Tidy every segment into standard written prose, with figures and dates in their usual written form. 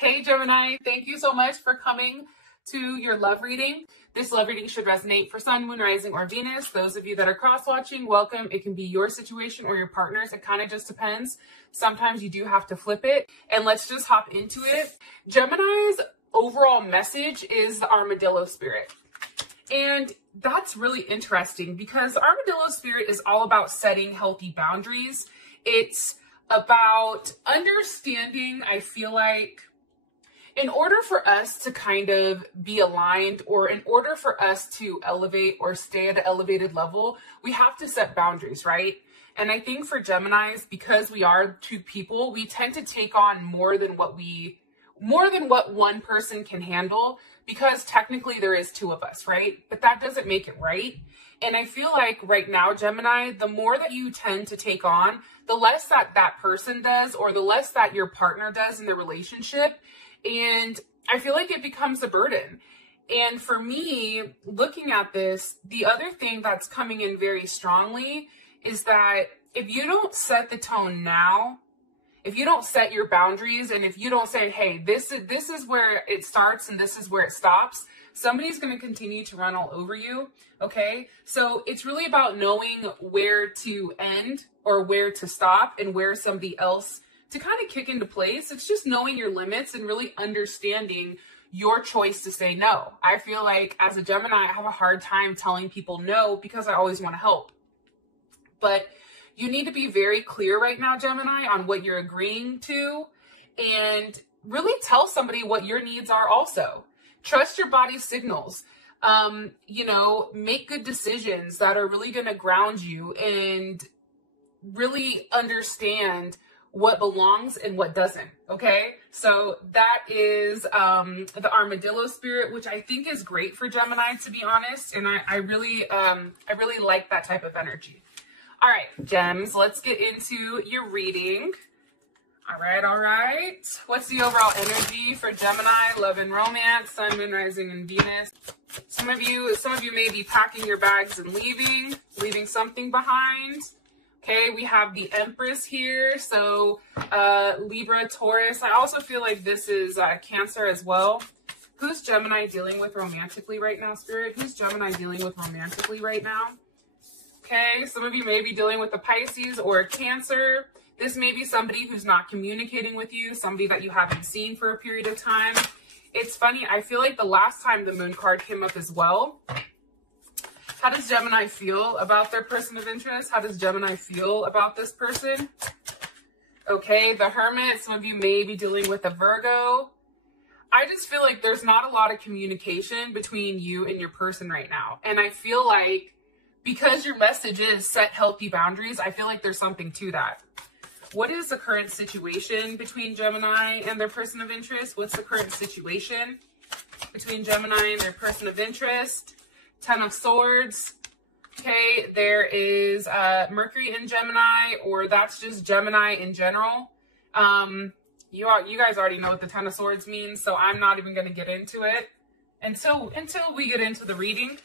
Hey Gemini, thank you so much for coming to your love reading. This love reading should resonate for Sun, Moon, Rising, or Venus. Those of you that are cross-watching, welcome. It can be your situation or your partner's. It kind of just depends. Sometimes you do have to flip it. And let's just hop into it. Gemini's overall message is the armadillo spirit. And that's really interesting because the armadillo spirit is all about setting healthy boundaries. It's about understanding, I feel like, in order for us to kind of be aligned, or in order for us to elevate or stay at an elevated level, we have to set boundaries, right? And I think for Geminis, because we are two people, we tend to take on more than what one person can handle, because technically there is two of us, right? But that doesn't make it right. And I feel like right now, Gemini, the more that you tend to take on, the less that person does, or the less that your partner does in the relationship. And I feel like it becomes a burden. And for me, looking at this, the other thing that's coming in very strongly is that if you don't set the tone now, if you don't set your boundaries, and if you don't say, hey, this is where it starts and this is where it stops, somebody's going to continue to run all over you. Okay. So it's really about knowing where to end or where to stop and where somebody else to kind of kick into place. It's just knowing your limits and really understanding your choice to say no. I feel like as a Gemini, I have a hard time telling people no because I always want to help. But you need to be very clear right now, Gemini, on what you're agreeing to, and really tell somebody what your needs are also. Trust your body's signals. Make good decisions that are really going to ground you and really understand what belongs and what doesn't. Okay. So that is the armadillo spirit, which I think is great for Gemini, to be honest. And I really like that type of energy. All right, Gems, let's get into your reading. All right. What's the overall energy for Gemini, love and romance, Sun, Moon, Rising, and Venus? Some of you may be packing your bags and leaving something behind. Okay, we have the Empress here. So Libra, Taurus. I also feel like this is Cancer as well. Who's Gemini dealing with romantically right now, Spirit? Who's Gemini dealing with romantically right now? Okay, some of you may be dealing with a Pisces or a Cancer. This may be somebody who's not communicating with you, somebody that you haven't seen for a period of time. It's funny, I feel like the last time the Moon card came up as well. How does Gemini feel about their person of interest? How does Gemini feel about this person? Okay, the Hermit, some of you may be dealing with a Virgo. I just feel like there's not a lot of communication between you and your person right now. And I feel like because your message is set healthy boundaries, I feel like there's something to that. What is the current situation between Gemini and their person of interest? What's the current situation between Gemini and their person of interest? Ten of Swords. Okay, there is Mercury in Gemini, or that's just Gemini in general. You guys already know what the Ten of Swords means, so I'm not even going to get into it until we get into the reading.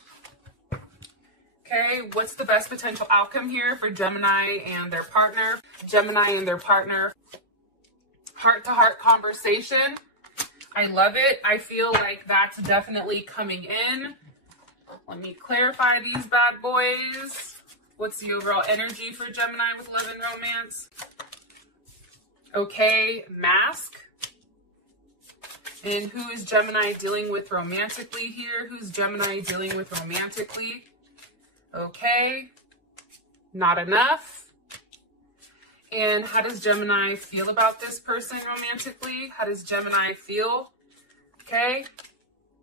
Okay, what's the best potential outcome here for Gemini and their partner? Gemini and their partner. Heart-to-heart conversation. I love it. I feel like that's definitely coming in. Let me clarify these bad boys. What's the overall energy for Gemini with love and romance? Okay, Mask. And who is Gemini dealing with romantically here? Who's Gemini dealing with romantically? Okay, Not Enough. And how does Gemini feel about this person romantically? How does Gemini feel? Okay,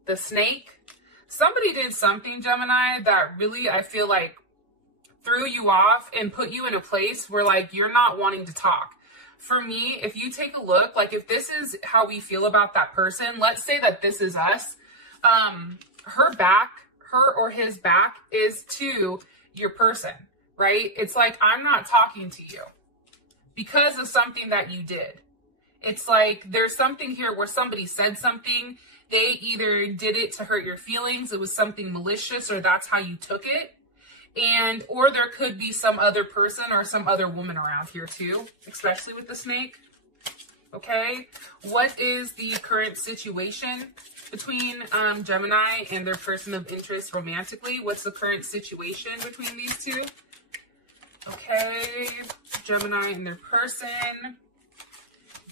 the Snake. Somebody did something, Gemini, that really, I feel like, threw you off and put you in a place where, like, you're not wanting to talk. For me, if you take a look, like, if this is how we feel about that person, let's say that this is us, her or his back is to your person, right? It's like, I'm not talking to you because of something that you did. It's like, there's something here where somebody said something. They either did it to hurt your feelings, it was something malicious, or that's how you took it. Or there could be some other person or some other woman around here too, especially with the Snake. okay? What is the current situation between Gemini and their person of interest romantically? What's the current situation between these two? Okay, Gemini and their person,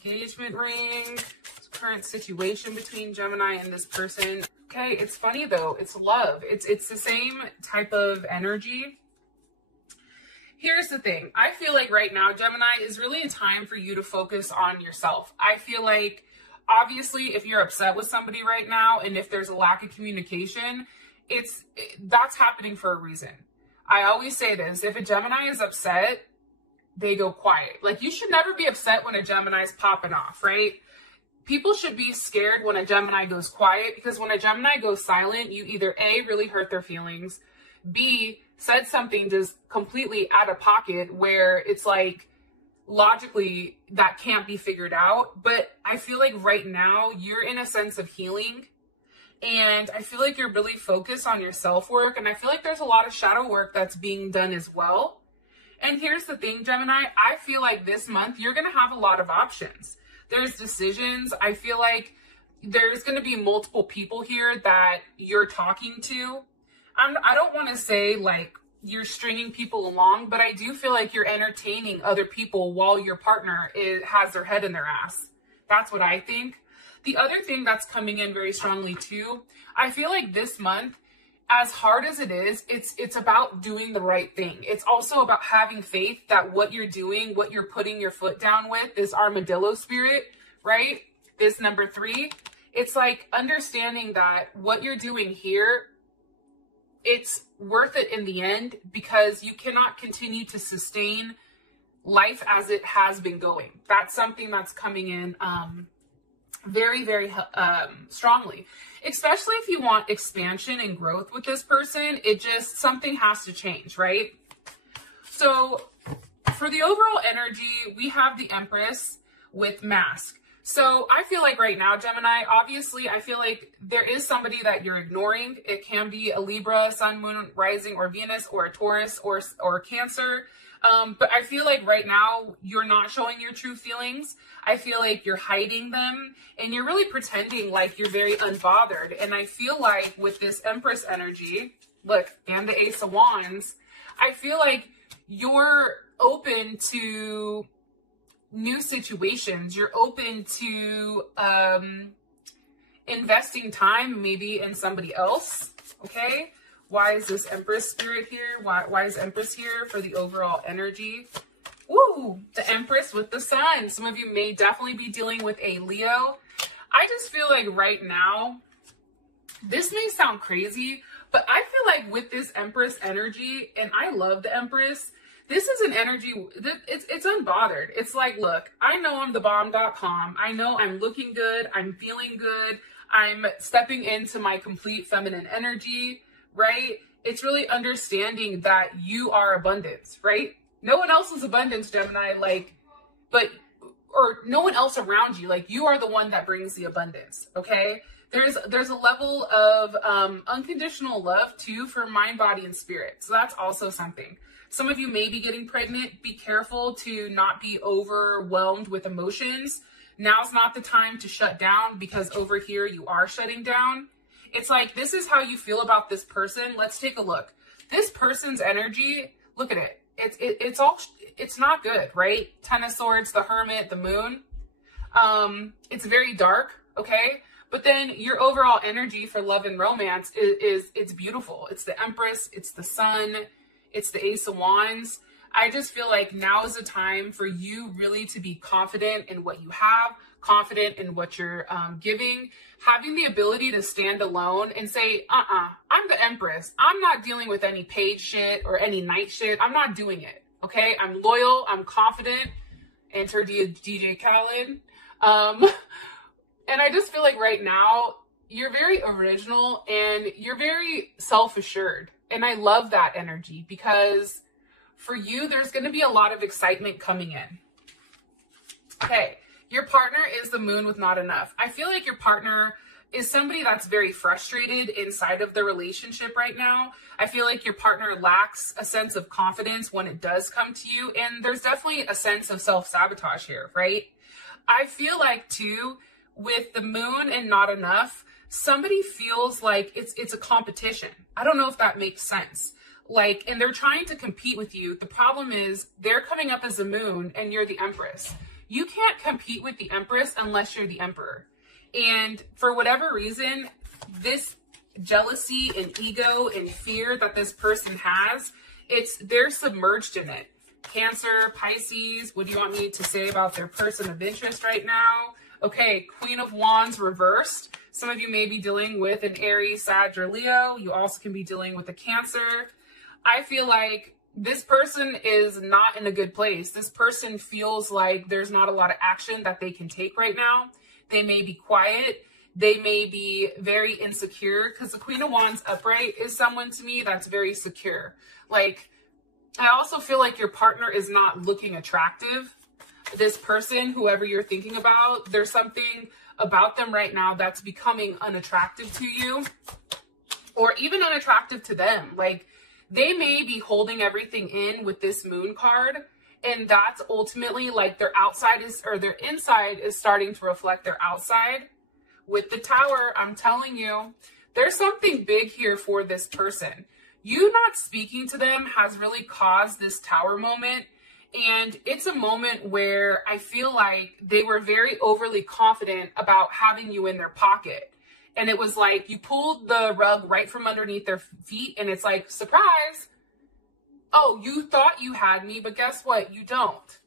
engagement ring, current situation between Gemini and this person. Okay, it's funny though, it's love. It's the same type of energy. Here's the thing. I feel like right now, Gemini, is really a time for you to focus on yourself. I feel like, obviously, if you're upset with somebody right now, and if there's a lack of communication, that's happening for a reason. I always say this, if a Gemini is upset, they go quiet. Like, you should never be upset when a Gemini is popping off, right? People should be scared when a Gemini goes quiet, because when a Gemini goes silent, you either A, really hurt their feelings, B, said something just completely out of pocket where it's like, logically, that can't be figured out. But I feel like right now, you're in a sense of healing. And I feel like you're really focused on your self-work. And I feel like there's a lot of shadow work that's being done as well. And here's the thing, Gemini, I feel like this month, you're going to have a lot of options. There's decisions. I feel like there's going to be multiple people here that you're talking to. I don't want to say like you're stringing people along, but I do feel like you're entertaining other people while your partner has their head in their ass. That's what I think. The other thing that's coming in very strongly too, I feel like this month, as hard as it is, it's about doing the right thing. It's also about having faith that what you're doing, what you're putting your foot down with, this armadillo spirit, right? This number 3, it's like understanding that what you're doing here, it's worth it in the end, because you cannot continue to sustain life as it has been going. That's something that's coming in very, very strongly, especially if you want expansion and growth with this person. Something has to change, right? So for the overall energy, we have the Empress with Mask. So I feel like right now, Gemini, obviously, I feel like there is somebody that you're ignoring. It can be a Libra, Sun, Moon, Rising, or Venus, or a Taurus, or Cancer. But I feel like right now, you're not showing your true feelings. I feel like you're hiding them, and you're really pretending like you're very unbothered. And I feel like with this Empress energy, look, and the Ace of Wands, I feel like you're open to new situations. You're open to investing time maybe in somebody else, okay? Why is this Empress spirit here? Why is Empress here for the overall energy? Woo! The Empress with the Sun. Some of you may definitely be dealing with a Leo. I just feel like right now, this may sound crazy, but I feel like with this Empress energy, and I love the Empress, this is an energy, it's unbothered. It's like, look, I know I'm the bomb.com. I know I'm looking good. I'm feeling good. I'm stepping into my complete feminine energy, right? It's really understanding that you are abundance, right? No one else is abundance, Gemini, or no one else around you. Like, you are the one that brings the abundance, okay? There's a level of unconditional love too for mind, body, and spirit. So that's also something. Some of you may be getting pregnant. Be careful to not be overwhelmed with emotions. Now's not the time to shut down, because over here you are shutting down. It's like, this is how you feel about this person. Let's take a look. This person's energy, look at it. It's not good, right? Ten of Swords, the Hermit, the Moon. It's very dark, okay? But then your overall energy for love and romance it's beautiful. It's the Empress, it's the Sun, it's the Ace of Wands. I just feel like now is the time for you really to be confident in what you have, confident in what you're giving, having the ability to stand alone and say, I'm the Empress. I'm not dealing with any paid shit or any night shit. I'm not doing it, okay? I'm loyal. I'm confident. Enter DJ Khaled. And I just feel like right now, you're very original and you're very self-assured. And I love that energy, because for you, there's going to be a lot of excitement coming in. Okay, your partner is the Moon with not enough. I feel like your partner is somebody that's very frustrated inside of the relationship right now. I feel like your partner lacks a sense of confidence when it does come to you. And there's definitely a sense of self-sabotage here, right? I feel like too, with the moon and not enough, somebody feels like it's a competition. I don't know if that makes sense. Like, and they're trying to compete with you. The problem is they're coming up as the moon and you're the empress. You can't compete with the empress unless you're the emperor. And for whatever reason, this jealousy and ego and fear that this person has, they're submerged in it. Cancer, Pisces, what do you want me to say about their person of interest right now? Okay, Queen of Wands reversed. Some of you may be dealing with an Aries, Sag, or Leo. You also can be dealing with a Cancer. I feel like this person is not in a good place. This person feels like there's not a lot of action that they can take right now. They may be quiet. They may be very insecure, because the Queen of Wands upright is someone to me that's very secure. Like, I also feel like your partner is not looking attractive. This person, whoever you're thinking about, there's something about them right now that's becoming unattractive to you, or even unattractive to them. Like, they may be holding everything in with this moon card, and that's ultimately like their outside is, or their inside is starting to reflect their outside. With the Tower, I'm telling you, there's something big here for this person. You not speaking to them has really caused this Tower moment. And it's a moment where I feel like they were very overly confident about having you in their pocket. And it was like you pulled the rug right from underneath their feet, and it's like, surprise. Oh, you thought you had me, but guess what? You don't.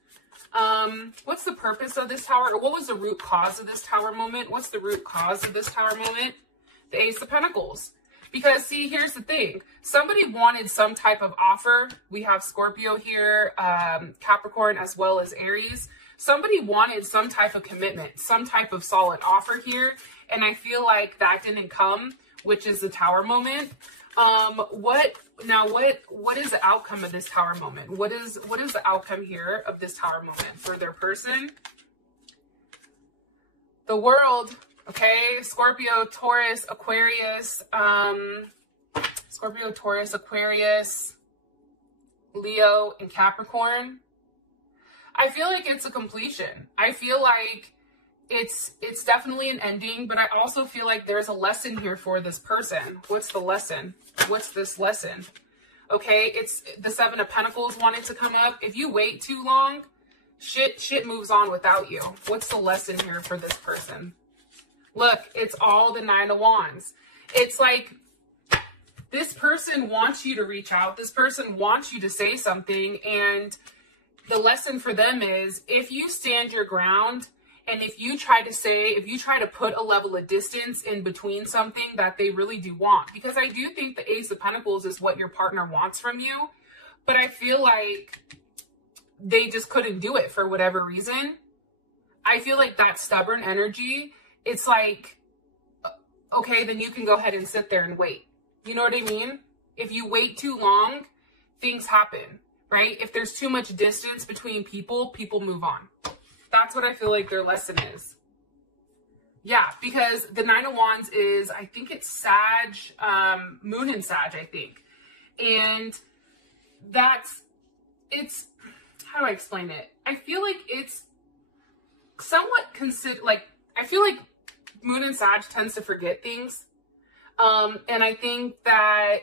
What's the purpose of this Tower? Or what was the root cause of this Tower moment? What's the root cause of this Tower moment? The Ace of Pentacles. Because, see, here's the thing. Somebody wanted some type of offer. We have Scorpio here, Capricorn, as well as Aries. Somebody wanted some type of commitment, some type of solid offer here. And I feel like that didn't come, which is the Tower moment. What is the outcome of this Tower moment? What is the outcome here of this Tower moment for their person? The World. Okay, Scorpio, Taurus, Aquarius, Leo, and Capricorn. I feel like it's a completion. I feel like it's definitely an ending, but I also feel like there's a lesson here for this person. What's the lesson? What's this lesson? Okay, it's the Seven of Pentacles wanted to come up. If you wait too long, shit moves on without you. What's the lesson here for this person? Look, it's all the Nine of Wands. It's like this person wants you to reach out. This person wants you to say something. And the lesson for them is, if you stand your ground and if you try to put a level of distance in between something that they really do want, because I do think the Ace of Pentacles is what your partner wants from you, but I feel like they just couldn't do it for whatever reason. I feel like that stubborn energy, it's like, okay, then you can go ahead and sit there and wait. You know what I mean? If you wait too long, things happen, right? If there's too much distance between people, people move on. That's what I feel like their lesson is. Yeah, because the Nine of Wands is, I think it's Sag, Moon and Sag, I think. And it's, how do I explain it? I feel like it's somewhat I feel like Moon and Sag tends to forget things. And I think that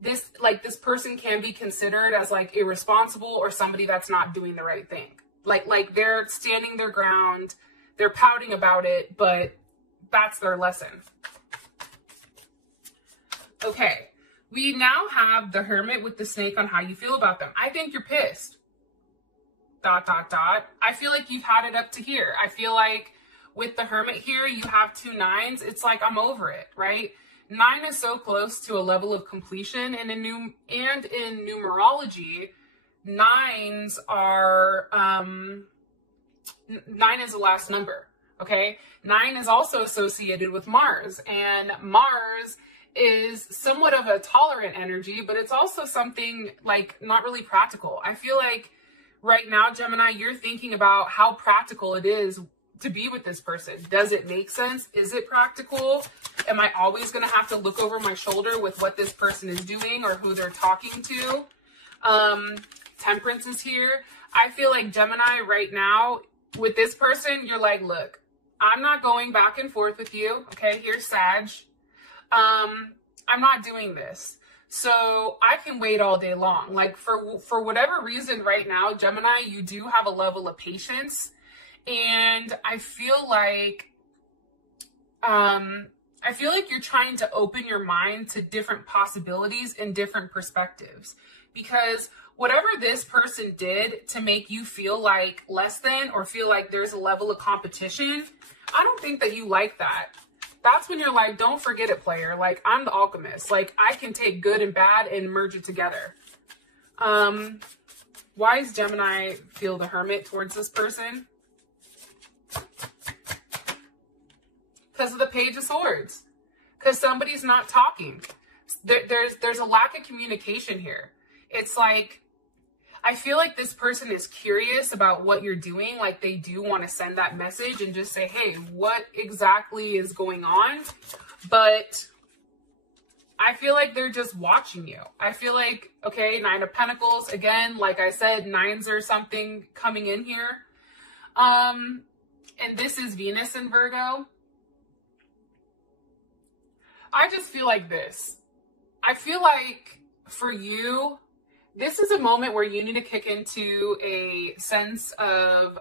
this person can be considered as like irresponsible or somebody that's not doing the right thing. Like they're standing their ground, they're pouting about it, but that's their lesson. Okay, we now have the Hermit with the snake on how you feel about them. I think you're pissed. ... I feel like you've had it up to here. I feel like with the Hermit here, you have 2 nines. It's like, I'm over it, right? 9 is so close to a level of completion, and in numerology, 9s are 9 is the last number. Okay, 9 is also associated with Mars, and Mars is somewhat of a tolerant energy, but it's also something like not really practical. I feel like right now, Gemini, you're thinking about how practical it is to be with this person. Does it make sense? Is it practical? Am I always going to have to look over my shoulder with what this person is doing or who they're talking to? Temperance is here. I feel like Gemini right now, with this person, you're like, look, I'm not going back and forth with you. Okay, here's Sag. I'm not doing this. So I can wait all day long. Like for whatever reason right now, Gemini, you do have a level of patience. And I feel like you're trying to open your mind to different possibilities and different perspectives, because whatever this person did to make you feel like less than or feel like there's a level of competition, I don't think that you like that. That's when you're like, don't forget it, player. Like, I'm the alchemist. Like, I can take good and bad and merge it together. Why does Gemini feel the Hermit towards this person? Because of the Page of Swords. Because somebody's not talking. There's a lack of communication here. It's like, I feel like this person is curious about what you're doing. Like, they do want to send that message and just say, hey, what exactly is going on? But I feel like they're just watching you. I feel like, okay, Nine of Pentacles. Again, like I said, nines or something coming in here. And this is Venus in Virgo. I just feel like this. I feel like for you, this is a moment where you need to kick into a sense of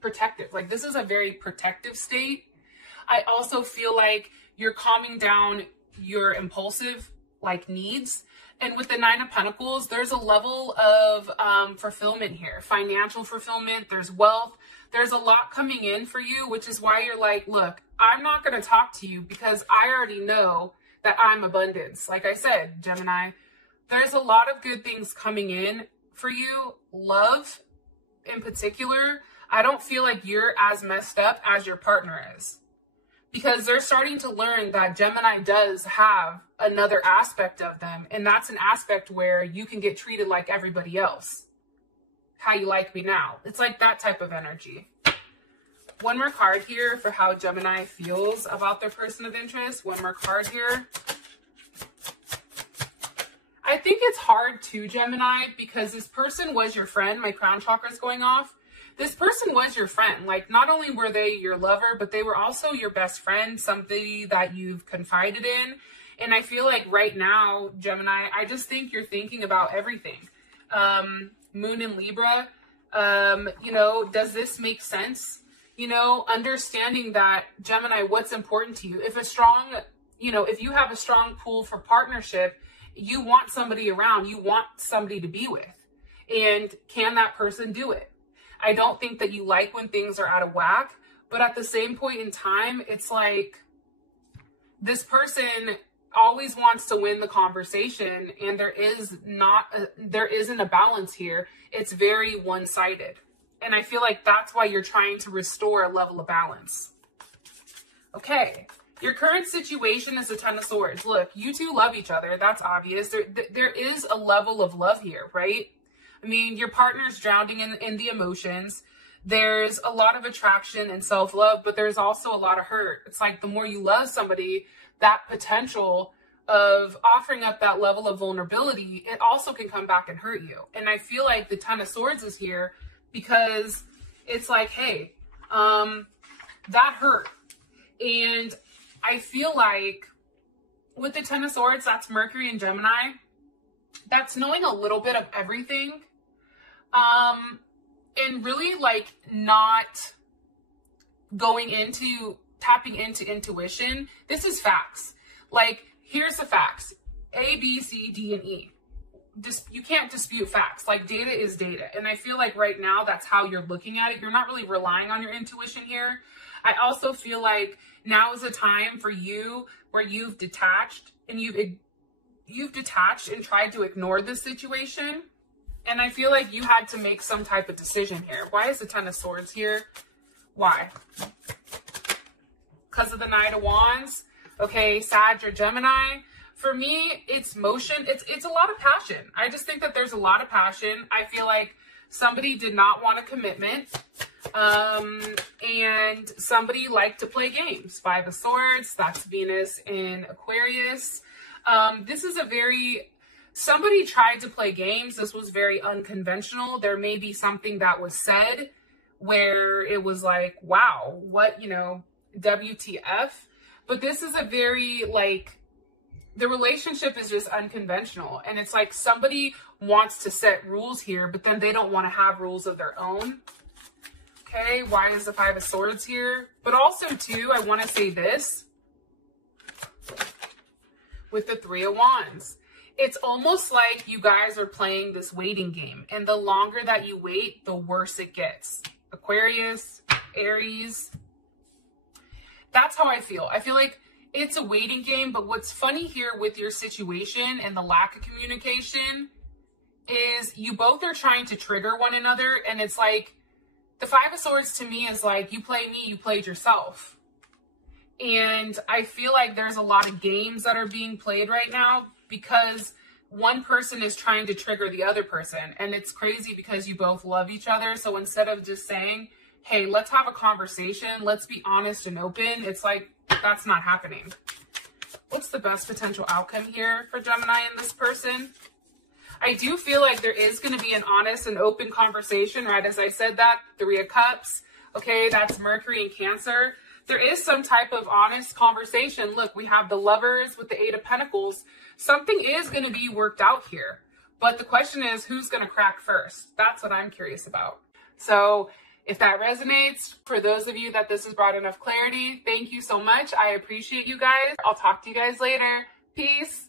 protective. Like, this is a very protective state. I also feel like you're calming down your impulsive like needs. And with the Nine of Pentacles, there's a level of fulfillment here. Financial fulfillment, there's wealth. There's a lot coming in for you, which is why you're like, look, I'm not going to talk to you because I already know that I'm abundance. Like I said, Gemini, there's a lot of good things coming in for you. Love in particular, I don't feel like you're as messed up as your partner is, because they're starting to learn that Gemini does have another aspect of them. And that's an aspect where you can get treated like everybody else. How you like me now. It's like that type of energy. One more card here for how Gemini feels about their person of interest. One more card here. I think it's hard too, Gemini, because this person was your friend. My crown chakra is going off. This person was your friend. Like, not only were they your lover, but they were also your best friend, somebody that you've confided in. And I feel like right now, Gemini, I just think you're thinking about everything. Moon in Libra, you know, does this make sense? You know, understanding that, Gemini, what's important to you? If a strong, you know, if you have a strong pull for partnership, you want somebody around, you want somebody to be with. And can that person do it? I don't think that you like when things are out of whack, but at the same point in time, it's like this person always wants to win the conversation, and there isn't a balance here. It's very one-sided. And I feel like that's why you're trying to restore a level of balance. Okay. Your current situation is the Ten of Swords. Look, you two love each other. That's obvious. There is a level of love here, right? I mean, your partner's drowning in the emotions. There's a lot of attraction and self-love, but there's also a lot of hurt. It's like the more you love somebody, that potential of offering up that level of vulnerability, it also can come back and hurt you. And I feel like the Ten of Swords is here because it's like, hey, that hurt. And I feel like with the Ten of Swords, that's Mercury and Gemini. That's knowing a little bit of everything. And really like not going into tapping into intuition. This is facts. Like, here's the facts. A, B, C, D, and E. You can't dispute facts. Like, data is data. And I feel like right now that's how you're looking at it. You're not really relying on your intuition here. I also feel like now is a time for you where you've detached and you've detached and tried to ignore this situation. And I feel like you had to make some type of decision here. Why is the Ten of Swords here? Why? Because of the Knight of Wands. Okay, Sag or Gemini. For me, it's motion. It's a lot of passion. I just think that there's a lot of passion. I feel like somebody did not want a commitment. And somebody liked to play games. Five of Swords, that's Venus in Aquarius. This is somebody tried to play games. This was very unconventional. There may be something that was said where it was like, wow, what, you know, WTF. But this is a very, like, the relationship is just unconventional. And it's like somebody wants to set rules here, but then they don't want to have rules of their own. Okay, why is the Five of Swords here? But also, too, I want to say this with the Three of Wands. It's almost like you guys are playing this waiting game. And the longer that you wait, the worse it gets. Aquarius, Aries. That's how I feel. I feel like it's a waiting game. But what's funny here with your situation and the lack of communication is you both are trying to trigger one another. And it's like, the Five of Swords to me is like, you play me, you played yourself. And I feel like there's a lot of games that are being played right now because one person is trying to trigger the other person. And it's crazy because you both love each other. So instead of just saying, hey, let's have a conversation, let's be honest and open, it's like, that's not happening. What's the best potential outcome here for Gemini and this person? I do feel like there is going to be an honest and open conversation, right? As I said that, Three of Cups, okay, that's Mercury and Cancer. There is some type of honest conversation. Look, we have the Lovers with the Eight of Pentacles. Something is going to be worked out here. But the question is, who's going to crack first? That's what I'm curious about. So if that resonates, for those of you that this has brought enough clarity, thank you so much. I appreciate you guys. I'll talk to you guys later. Peace.